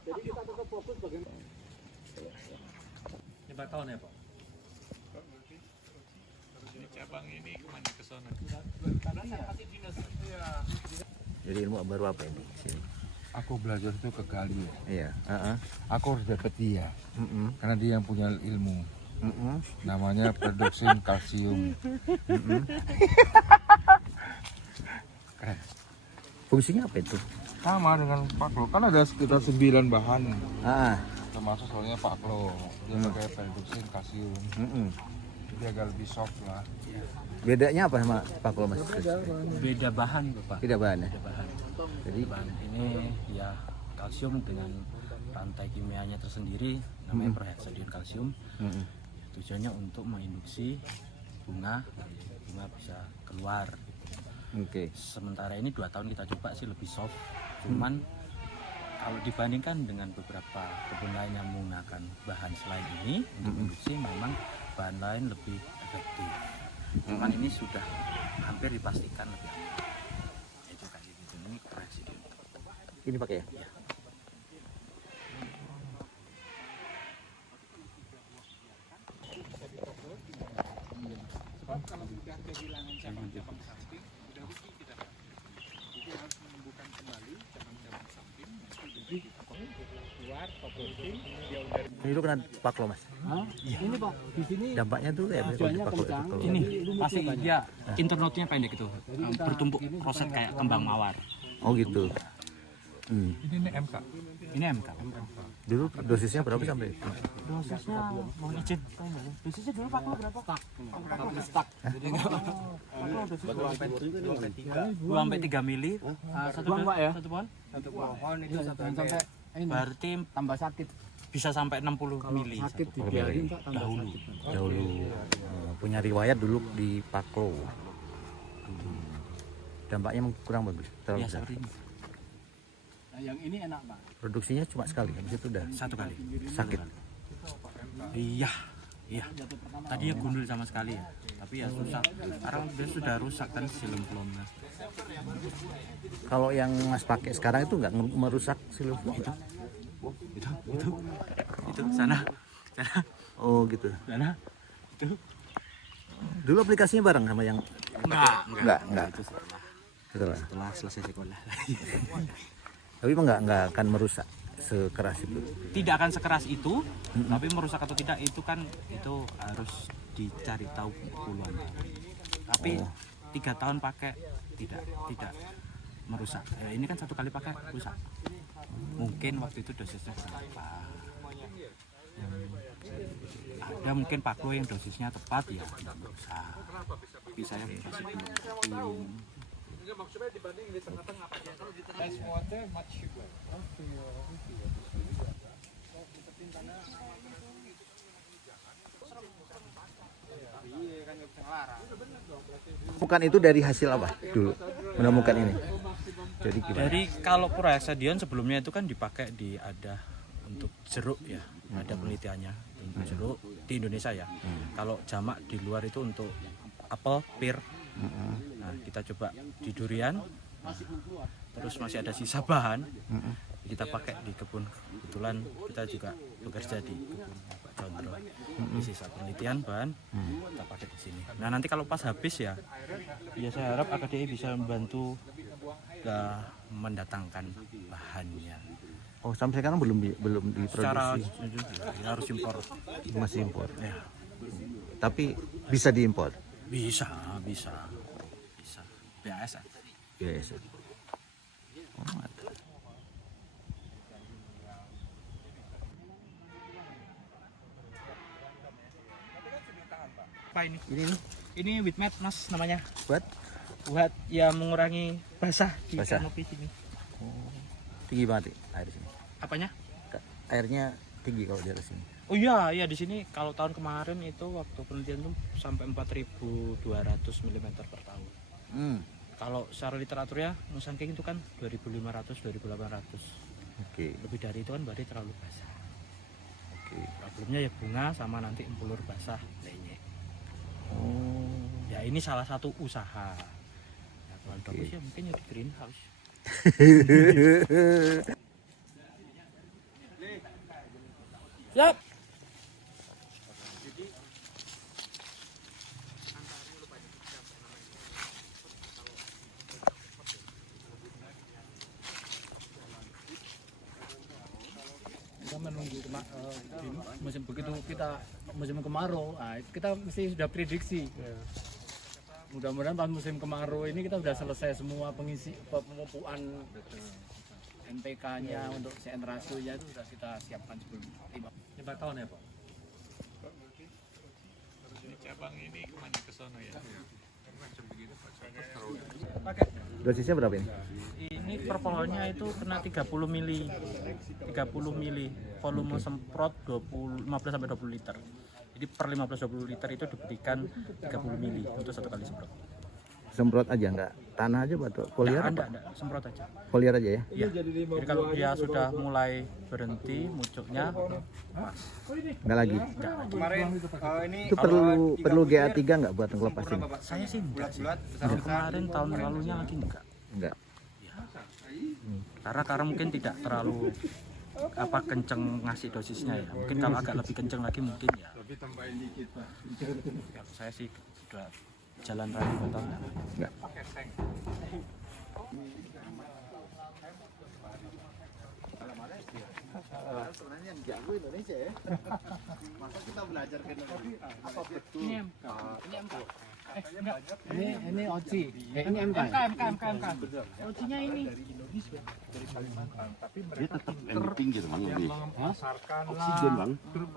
Jadi kita tetap fokus bagaimana. Ini bakal nih, Pak. Ini cabang ini kemana ke sana? Jadi ilmu baru apa ini? Sini. Aku belajar itu ke Gali. Iya. Aku harus dapat dia, Mm-mm. karena dia yang punya ilmu. Mm-mm. Namanya produksi kalsium. Keren. Fungsinya apa itu? Sama dengan paklo, kan ada sekitar 9 bahan, Ah. termasuk soalnya paklo. Dia pakai produksi kalsium, Mm-mm. jadi agak lebih soft lah. Bedanya apa sama paklo mas? Beda bahan, Bapak. Tidak bahannya. Beda bahan. Jadi Bahan ini ya kalsium dengan rantai kimianya tersendiri namanya perhexadion kalsium. mm-mm. Tujuannya untuk menginduksi bunga bisa keluar. Oke. Sementara ini 2 tahun kita coba sih lebih soft. Cuman kalau dibandingkan dengan beberapa kebun lain yang menggunakan bahan selain ini untuk induksi, memang bahan lain lebih efektif. Cuman ini sudah hampir dipastikan lebih aman. Itu kayak gitu. Ini presiden. Ini pakai ya? Ya. Kalau sudah kehilangan cabang-cabang samping, sudah rugi kita. Jadi harus menumbuhkan kembali cabang-cabang samping. Jadi keluar, fokusin, dia udah. Ini dulu kena paklo mas. Ini Pak, di sini Dampaknya tuh ya tujuannya paklo kencang. itu. Ini pasti dia internotnya pendek itu, bertumpuk roset kayak kembang mawar. Oh gitu. Ini MK. Ini MK. Dulu dosisnya berapa sampai? Dosisnya mau izin. Dosisnya dulu Pak berapa? Stak. Jadi dua sampai 3 mili. Satu Buang, Pak, ya? Satu pohon. Satu pohon itu jangan sampai ini Berarti tambah sakit. bisa sampai 60 mili. Sakit dibiarin Pak tambah Dahulu. sakit. Dahulu punya riwayat dulu di paklo. Dampaknya kurang bagus. Terlalu Ya besar. seperti ini. Nah, yang ini enak Pak. Produksinya cuma sekali, habis itu udah 1 kali. sakit. Iya. Iya. Tadi ya gundul sama sekali ya. Tapi ya susah. Sekarang dia sudah rusak kan silem-plomnya. Kalau yang mas pakai sekarang itu nggak merusak silup? Itu sana. Oh gitu. Sana. Itu. Dulu aplikasinya bareng sama yang Enggak. Itu setelah setelah. selesai sekolah. Tapi emang nggak akan merusak sekeras itu. Tidak akan sekeras itu, tapi merusak atau tidak itu kan itu harus dicari tahu puluhan. Tapi 3 tahun pakai tidak merusak. Ya, ini kan 1 kali pakai rusak. Mungkin waktu itu dosisnya berapa? Ada mungkin paklo yang dosisnya tepat ya tidak merusak. Tapi saya masih belum. Maksudnya dibanding di tengah-tengah apa ya? Kalau di tengah ice water much sugar. Bukan itu dari hasil apa dulu menemukan ini? Jadi gimana? Dari kalau Purhexadion sebelumnya itu kan dipakai di ada untuk jeruk ya, ada penelitiannya untuk jeruk di Indonesia ya. Kalau jamak di luar itu untuk apel, pir. Nah, kita coba di durian. Terus masih ada sisa bahan. Kita pakai di kebun. Kebetulan kita juga bekerja di kebun Pak Condro. Ini sisa penelitian bahan kita pakai di sini. Nah, nanti kalau pas habis ya saya harap AKDI bisa membantu mendatangkan bahannya. Oh sampai sekarang belum Secara diproduksi, harus impor. masih impor. Ya, Tapi bisa diimpor. bisa. BASF. Biasa. Oh, mantap. Apa ini? Ini nih Ini wheat mat Mas namanya. buat Ya mengurangi basah di Basah. kanopi sini. tinggi banget air di sini. Apanya? Airnya tinggi kalau di atas sini. Oh iya di sini kalau tahun kemarin itu waktu penelitian itu sampai 4.200 mm per tahun. Kalau secara literatur ya Musangking itu kan 2.500 2.800. Oke. Lebih dari itu kan berarti terlalu basah. Oke. Problemnya ya bunga sama nanti empulur basah lainnya. Oh. Ya ini salah satu usaha. Ya, kalau bagus ya mungkin ya di greenhouse. Siap. Kita menunggu di musim begitu kita musim kemarau, nah, kita mesti sudah prediksi. Mudah-mudahan pas musim kemarau ini kita sudah selesai semua pemupuan NPK-nya untuk CN rasionya itu sudah kita siapkan sebelum 5 tahun ya Pak. Ini cabang ini kemana ke sono ya? Dosisnya berapa ini? Ini per pohonnya itu kena 30 mili. 30 mili. Volume semprot 15 sampai 20 liter. Jadi per 15-20 liter itu diberikan 30 mili untuk satu kali semprot. Semprot aja enggak? Tanah aja batu foliar apa? Enggak, semprot aja. Foliar aja ya? Iya. Jadi kalau dia sudah mulai berhenti mucuknya, Enggak lagi. Kemarin Itu perlu GA3 enggak buat ngelepasin? saya sih enggak sih. Kalau kemarin tahun lalunya lagi enggak. Enggak. Karena mungkin tidak terlalu kenceng ngasih dosisnya ya. Mungkin kalau agak lebih kenceng lagi mungkin ya. Tapi tambahin dikit Pak. Kalau saya sih udah jalan raya 2 tahun. Enggak. Pakai tank. Sebenarnya jago Indonesia ya. Masa kita belajar ke Indonesia? Apa betul? Ini MK. Ini MK. Ini OCI. Ini MK. MK. OCI-nya ini. Dari Kalimantan, tapi Dia mereka tetap yang tinggi teman yang lebih. memasarkan Oksigen bang. terus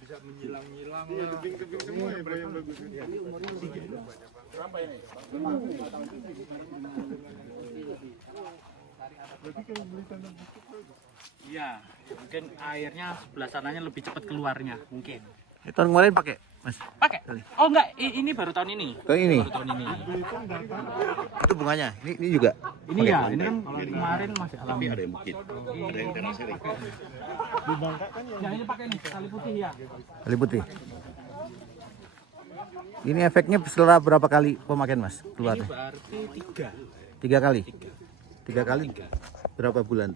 bisa menyilang-nyilang lah. Tebing-tebing semua ya Bro, yang bagus. Berapa ini? Berarti kayak beli tanah bukit Bro. Iya, mungkin airnya sebelah sananya lebih cepat keluarnya mungkin. Tahun kemarin pakai, Mas. Pakai? Oh enggak, ini baru tahun ini. Tahun ini. Baru tahun ini. Itu bunganya. Ini juga. Ini ya, ini kan kemarin masih alami. Ada yang bukit, ada yang tanah sering. Ya ini pakai nih, tali putih ya. Kali putih. Ini efeknya setelah berapa kali pemakaian, Mas? Keluar. Ini berarti 3. 3 kali. 3 kali. Berapa bulan?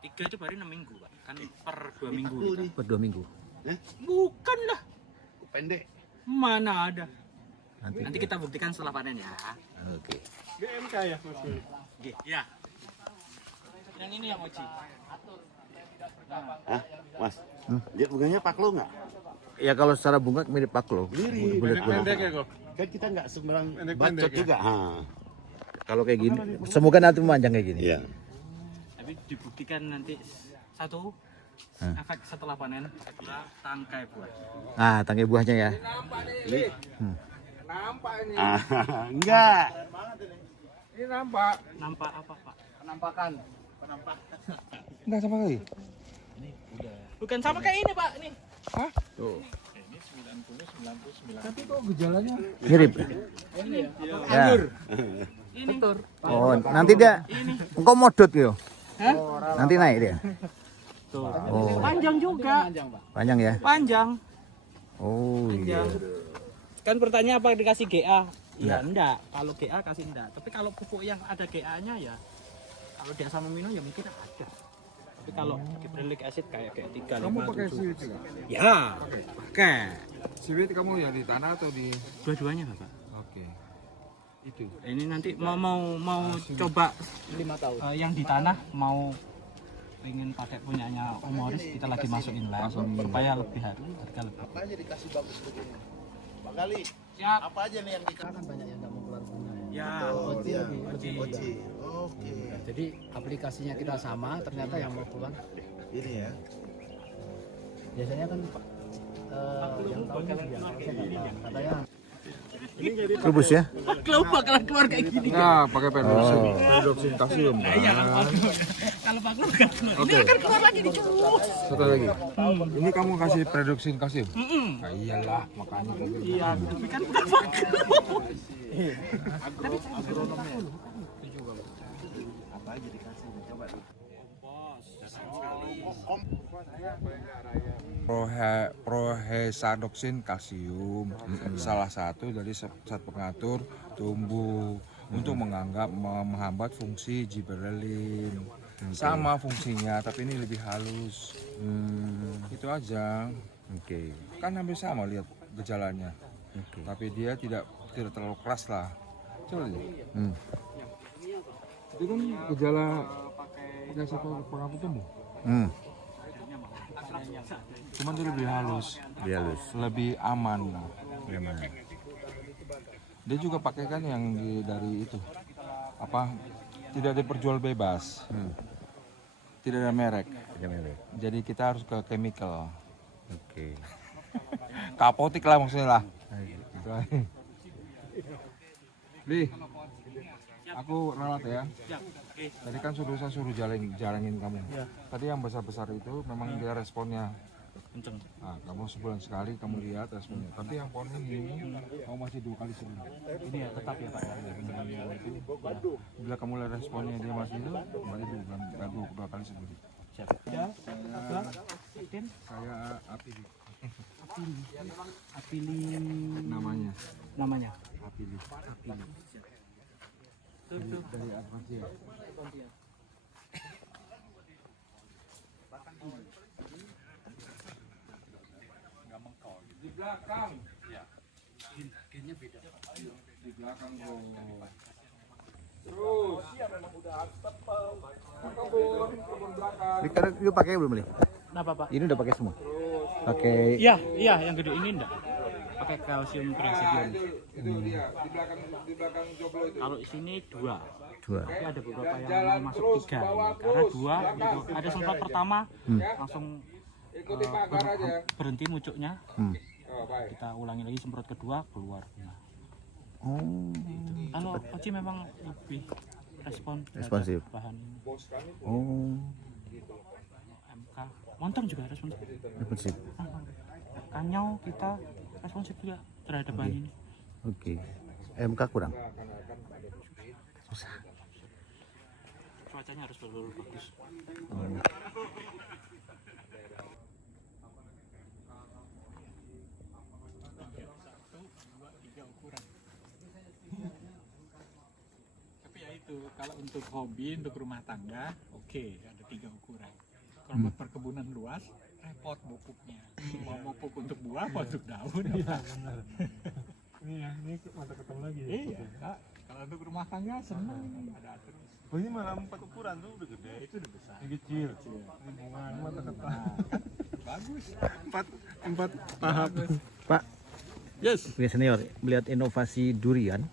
3 itu baru 6 minggu, Pak. Kan per 2 minggu. Kita. Per 2 minggu. Bukan lah. Pendek. Mana ada. Nanti. Nanti kita buktikan setelah panen ya. Oke. GMK ya Mas. Ya. Yang ini yang Oci. Hah, Mas? Lihat bunganya paklo nggak? Ya kalau secara bunga mirip paklo. Mirip. Bulat-bulat. Pendek ya kok. Kan kita nggak sembarang Pendek-pendek bacot ya? juga. Kalau kayak gini, semoga nanti memanjang kayak gini. Iya. Tapi dibuktikan nanti satu efek setelah panen adalah tangkai buah. Ah, tangkai buahnya ya. Nampak ini. Enggak. Ini nampak. Nampak apa, Pak? Penampakan. Enggak sama lagi. Bukan sama kayak ini, Pak. Nih. Ini 90, 99. Tapi kok gejalanya Mirip. ini ya? Ya. Ini. Oh, nanti dia engkau modot yo. Nanti naik dia. Tuh. Oh, Panjang juga. Panjang Pak. panjang ya. Panjang. Oh, iya. Kan pertanyaan apa dikasih GA? Ya enggak. Kalau GA kasih enggak. Tapi kalau pupuk yang ada GA-nya ya kalau di asam amino ya mungkin ada. Tapi kalau gibberellic acid kayak 3, 5, Kamu pakai 7. siwit juga? Ya, pakai. Siwit kamu yang di tanah atau di? Dua-duanya, Bapak. Oke. Itu. Ini nanti mau coba 5 tahun. yang di tanah mau pengen pakai punyanya Umoris, kita lagi masukin lab supaya lebih harga lebih. Apa aja dikasih bagus begini? Bang Gali, Siap. apa aja nih yang dikasih? Kan banyak yang nggak mau keluar bunga ya. Ya. OCI lebih. Oci. Oke. Jadi aplikasinya kita sama, ternyata yang mau keluar Ini ya. biasanya kan yang tahu katanya Rubus ya. Kalau bakalan keluar kayak gini. Nah, pakai pedoksin. Oh. Pedoksin kalsium. Iya, kalau Pak Guru nggak keluar. Ini akan keluar lagi di jus. Satu lagi. Ini kamu kasih pedoksin kalsium? Nah, iyalah, makanya kayak gitu. Iya, tapi kan bukan Pak Guru. Prohesadoksin kalsium, salah satu dari zat pengatur tumbuh untuk menghambat fungsi gibberellin. Sama fungsinya, tapi ini lebih halus. Itu aja. Oke. Kan hampir sama lihat gejalanya. Oke. Tapi dia tidak terlalu keras lah. Coba lihat. Itu kan gejala pengapu tubuh. Cuman dia lebih halus, lebih aman. Gimana? Dia juga pakai kan yang dari itu apa? Tidak diperjual bebas. Tidak ada merek. Jadi kita harus ke chemical. Oke. Ke apotik lah maksudnya lah. Gitu aja. Li, aku ralat ya. Tadi kan saya suruh jalanin kamu. Tadi yang besar-besar itu memang dia responnya Kenceng. Nah, kamu sebulan sekali kamu lihat responnya. Tapi yang pohon ini kamu masih 2 kali sebulan. Ini ya tetap ya Pak. Bila kamu lihat responnya dia masih itu, berarti 2 kali sebulan. Siap. Ya, apa? Captain? Saya Apili. Apili Namanya namanya. Apili. Dari Advansia. Di belakang. Ya. Kayaknya beda. Di belakang bro. Terus. Sekarang lu pakai belum nih? Kenapa Pak? Ini udah pakai semua. Pakai. Iya, yang gede ini enggak. Pakai kalsium presidium. Itu dia di belakang joblo itu. Kalau sini 2. Dua. Tapi ada beberapa yang mau masuk 3 ini. Karena 2 gitu. Ada semprot pertama langsung Ikuti pagar aja. berhenti mucuknya. Oh, baik. Kita ulangi lagi semprot kedua keluar. Nah, Oh. kalau Oci memang lebih Responsif. bahan ini. Oh. MK montong juga responsif. Responsif. Kanyau kita responsif juga terhadap bahan ini. Oke. MK kurang. Cuacanya harus betul bagus. Tapi ya itu, kalau untuk hobi, untuk rumah tangga, oke, ada 3 ukuran. Kalau buat perkebunan luas, repot pupuknya. Mau pupuk untuk buah, apa untuk daun? Iya, benar. Ini mata ketemu lagi. Iya, Kak. Kalau untuk rumah tangga, senang. Ada terus. Oh, ini malah 4 ukuran tuh udah gede. Itu udah besar. Ini kecil. Ini bunga, mata ketemu. Bagus. 4 tahap. Pak, Yes. punya senior, melihat inovasi durian,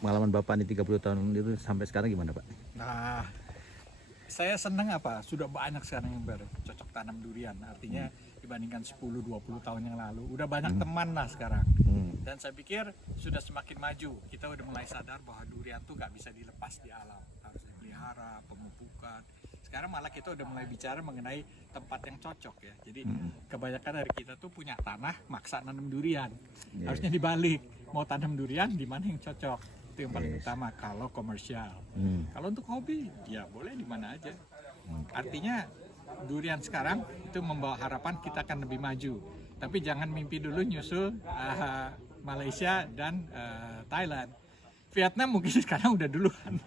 pengalaman Bapak di 30 tahun itu sampai sekarang gimana Pak? Nah, saya senang apa? Sudah banyak sekarang yang bercocok tanam durian. Artinya dibandingkan 10-20 tahun yang lalu, udah banyak teman lah sekarang. Dan saya pikir sudah semakin maju. Kita udah mulai sadar bahwa durian tuh nggak bisa dilepas di alam, harus dipelihara, pemupukan. Sekarang malah kita udah mulai bicara mengenai tempat yang cocok ya. Jadi kebanyakan dari kita tuh punya tanah, maksa nanam durian. Harusnya dibalik, mau tanam durian di mana yang cocok. Itu yang paling utama kalau komersial. Kalau untuk hobi, ya boleh di mana aja. Artinya durian sekarang itu membawa harapan kita akan lebih maju. Tapi jangan mimpi dulu nyusul Malaysia dan Thailand. Vietnam mungkin sekarang udah duluan.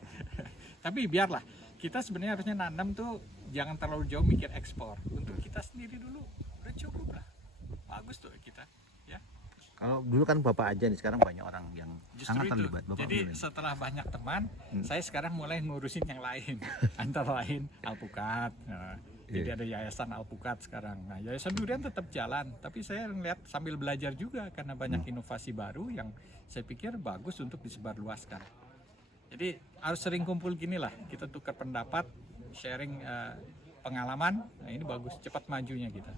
Tapi biarlah, kita sebenarnya harusnya nanam tuh jangan terlalu jauh mikir ekspor. Untuk kita sendiri dulu udah cukup lah. Bagus tuh kita, ya. Kalau dulu kan Bapak aja nih, sekarang banyak orang yang Justru sangat itu. terlibat. Bapak Jadi gimana? setelah banyak teman, saya sekarang mulai ngurusin yang lain. Antara lain alpukat. Nah, jadi ada yayasan alpukat sekarang. Nah, yayasan durian tetap jalan, tapi saya ngeliat sambil belajar juga karena banyak inovasi baru yang saya pikir bagus untuk disebarluaskan. Jadi harus sering kumpul gini lah, kita tukar pendapat, sharing pengalaman. Nah, ini bagus, cepat majunya kita.